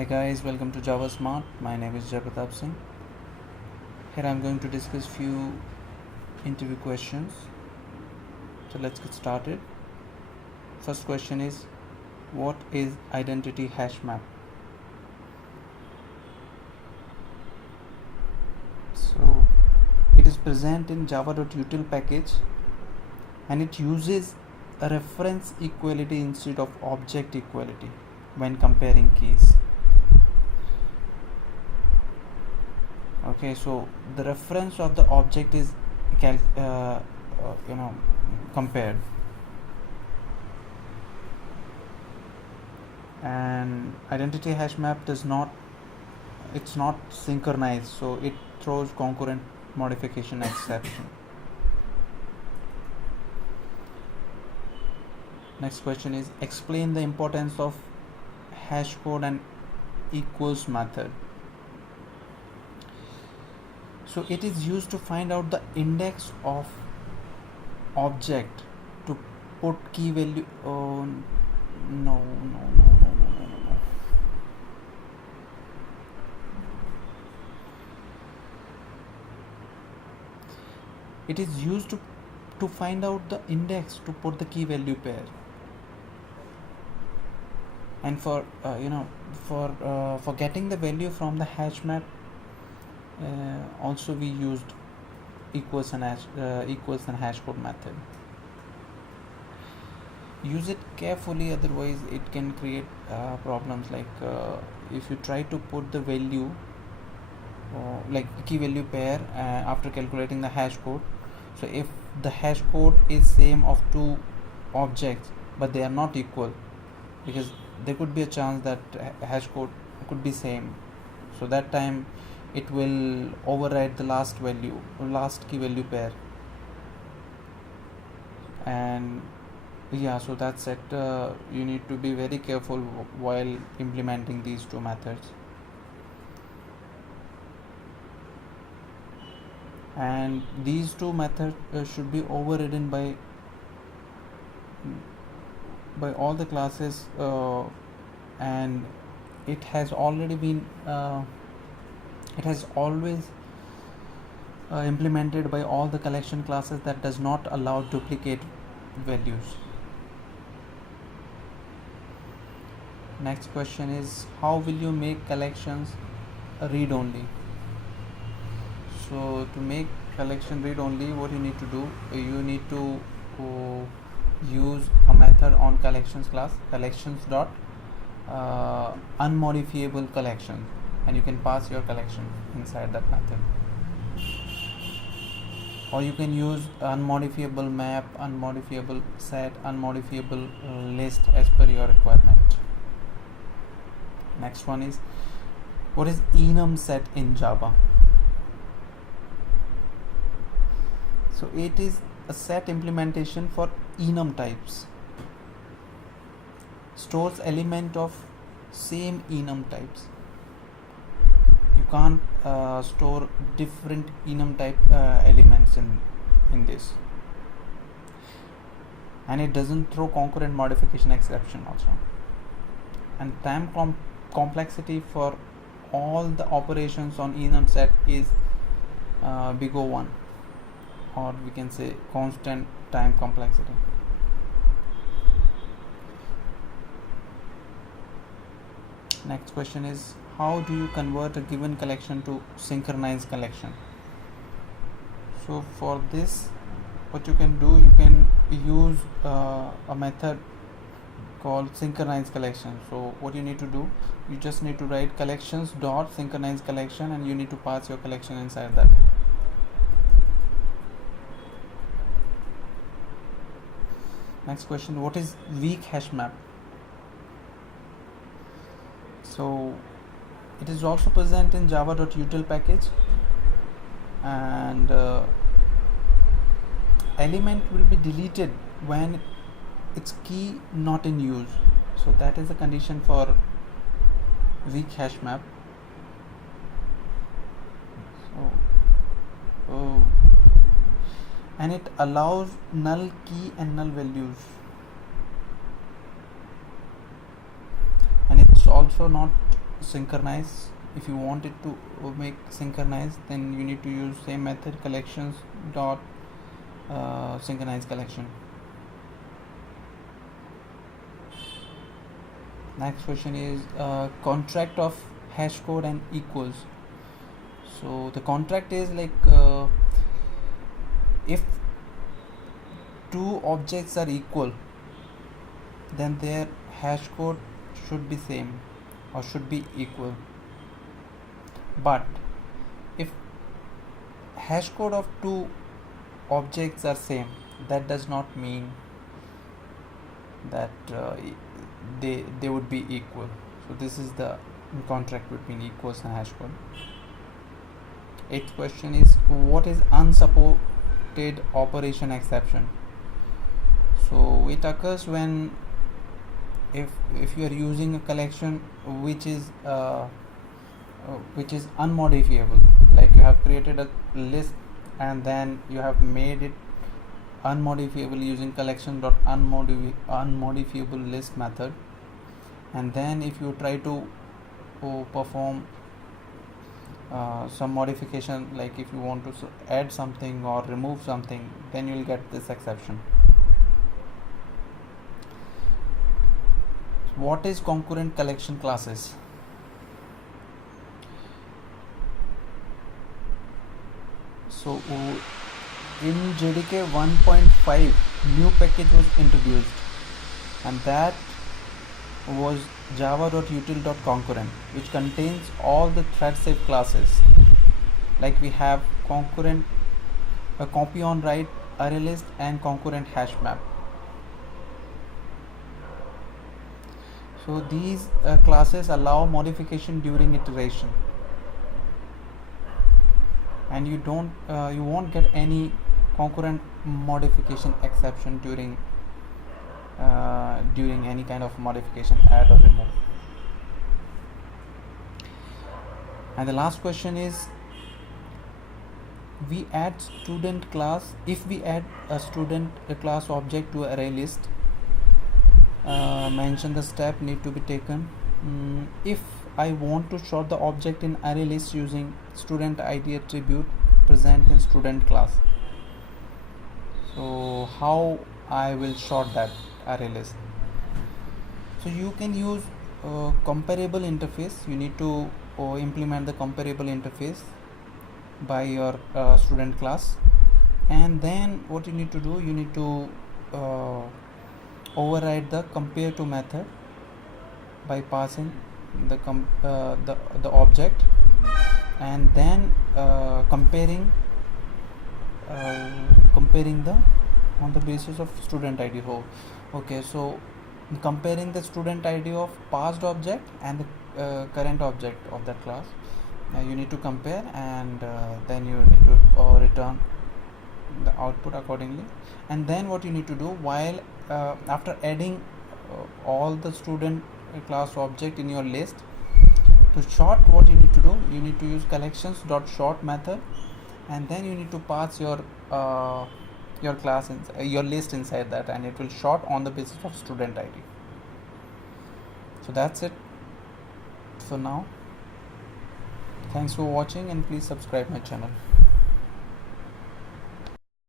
Hi guys, welcome to Java Smart. My name is Jai Pratap Singh. Here I'm going to discuss few interview questions. So let's get started. First question is, what is identity hash map? So it is present in java.util package and it uses a reference equality instead of object equality when comparing keys. Okay, so the reference of the object is compared, and identity hash map it's not synchronized, so it throws concurrent modification exception. Next question is, explain the importance of hashcode and equals method. So it is used to find out the index of object to put key value. No. It is used to find out the index to put the key value pair. And for getting the value from the hash map, also we used equals and hashcode method. Use it carefully, otherwise it can create problems, like if you try to put the value like key value pair after calculating the hash code. So if the hash code is same of two objects but they are not equal, because there could be a chance that hash code could be same, so that time it will override the last key value pair. And so that's it. You need to be very careful while implementing these two methods. And these two methods should be overridden by all the classes, and it has already been it has always implemented by all the collection classes that does not allow duplicate values. Next question is, how will you make collections read only? So to make collection read only, what you need to do, you need to use a method on collections class, collections dot unmodifiable collection, and you can pass your collection inside that method. Or you can use unmodifiable map, unmodifiable set, unmodifiable list as per your requirement. Next one is, what is enum set in Java? So it is a set implementation for enum types. Stores element of same enum types. You can't store different enum type elements in this, and it doesn't throw concurrent modification exception also. And time complexity for all the operations on enum set is big O1, or we can say constant time complexity. Next question is, how do you convert a given collection to synchronized collection? So for this, what you can do, you can use a method called synchronized collection. So what you need to do, you just need to write collections dot synchronized collection, and you need to pass your collection inside that. Next question, what is weak hash map? So it is also present in java.util package, and element will be deleted when its key not in use. So that is the condition for weak hash map. So and it allows null key and null values, and it's also not synchronize. If you want it to make synchronized, then you need to use same method, collections dot synchronize collection. Next question is contract of hashcode and equals. So the contract is like if two objects are equal, then their hashcode should be same or should be equal. But if hashcode of two objects are same, that does not mean that they would be equal. So this is the contract between equals and hashcode. Eighth question is, what is unsupported operation exception? So it occurs when if you are using a collection which is unmodifiable, like you have created a list and then you have made it unmodifiable using unmodifiable list method, and then if you try to perform some modification, like if you want to add something or remove something, then you will get this exception. What is concurrent collection classes? So in JDK 1.5 new package was introduced, and that was java.util.concurrent, which contains all the thread safe classes. Like we have concurrent copy on write, array list, and concurrent hash map. So these classes allow modification during iteration, and you won't get any concurrent modification exception during any kind of modification, add or remove. And the last question is, we add student class. If we add a student class object to array list, mention the step need to be taken. If I want to sort the object in array list using student ID attribute present in student class, so how I will sort that array list? So you can use comparable interface. You need to implement the comparable interface by your student class, and then what you need to do, you need to override the compare to method by passing the object, and then comparing the on the basis of student ID. Okay, so comparing the student ID of passed object and the current object of that class, you need to compare, and then you need to return the output accordingly. And then what you need to do, while after adding all the student class object in your list, to sort, what you need to do, you need to use collections.sort method, and then you need to pass your class your list inside that, and it will sort on the basis of student ID. So that's it for now. Thanks for watching, and please subscribe my channel.